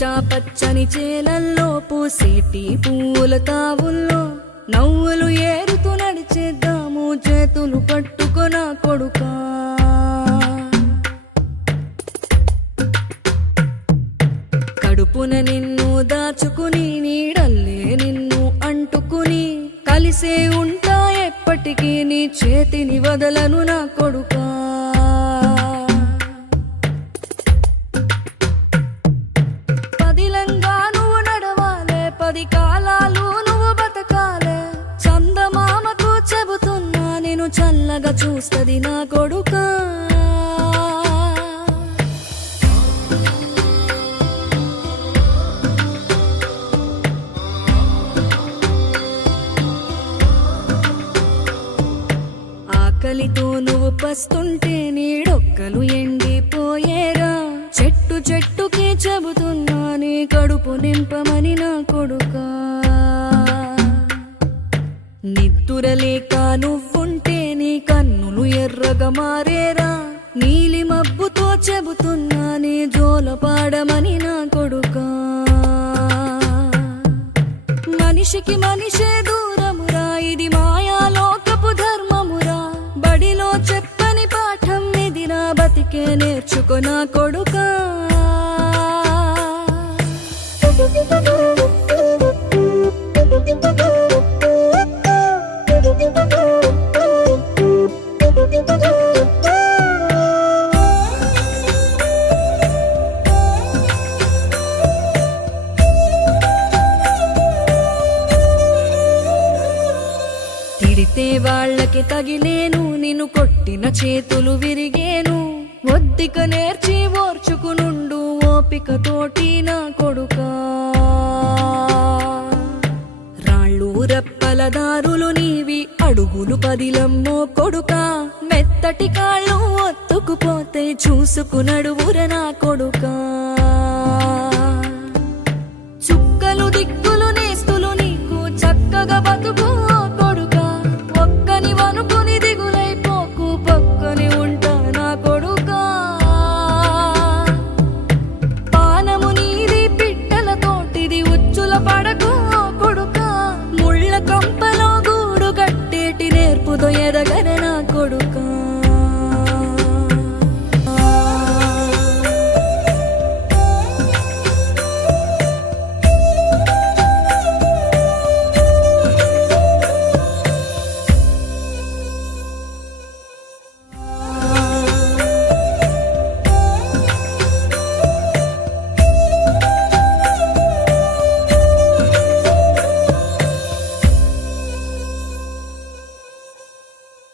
పచ్చా పచ్చని చేలల్లో పూసేటి పూల తావుల్లో నవ్వులు ఏరుతూ నడిచేద్దాము చేతులు పట్టుకొన కొడుకా. కడుపున నిన్ను దాచుకుని నీడల్లే నిన్ను అంటుకుని కలిసే ఉంటా ఎప్పటికీ నీ చేతిని వదలను నా కొడుకా. పదిలంగా నువ్వు నడవాలే, 10 కాలాలు నువ్వు బతకాలే. చందమామకు చెబుతున్నా నేను చల్లగా చూస్తది నా కొడుకా. ఆకలితో నువ్వు పస్తుంటే నీడొక్కలు ఎండిపోయేరా. చెట్టు చెట్టుకి చెబుతున్నా నీ కడుపు నింపమని నా కొడుకా. నిద్దురలేక నువ్వుంటే నీ కన్నులు ఎర్రగా మారేరా. నీలి మబ్బుతో చెబుతున్నా నీ జోల పాడమని నా కొడుకా. మనిషికి మనిషే దూరమురా, ఇది మాయాలోకపు ధర్మమురా. బడిలో చెప్పని పాఠం ఇదిరా, బతికే నేర్చుకో నా కొడుకా. తిడితే వాళ్ళకి తగిలేను, నిన్ను కొట్టిన చేతులు విరిగేను. ఒద్దిక నేర్చి ఓర్చుకునుండు ఓపికతోటి నా కొడుకా. రాళ్ళు రప్పల దారులు నీవి, అడుగులు 10 లమ్మో కొడుకా. మెత్తటి కాళ్ళు ఒత్తుకుపోతే చూసుకునడువుర నా కొడుకా. చుక్కలు దిక్కులు నేస్తులు నీకు చక్కగా బతుకు కొడుకా. ఒక్కని వనుకుని దిగులైపోకు, పక్కని ఉంటా నా కొడుకా. పానము నీది పిట్టల తోటిది, ఉచ్చుల పడకు కొడుకా. ముళ్ళ కంపలో గూడు కట్టేటి నేర్పుతో ఎదగన నా కొడుకా.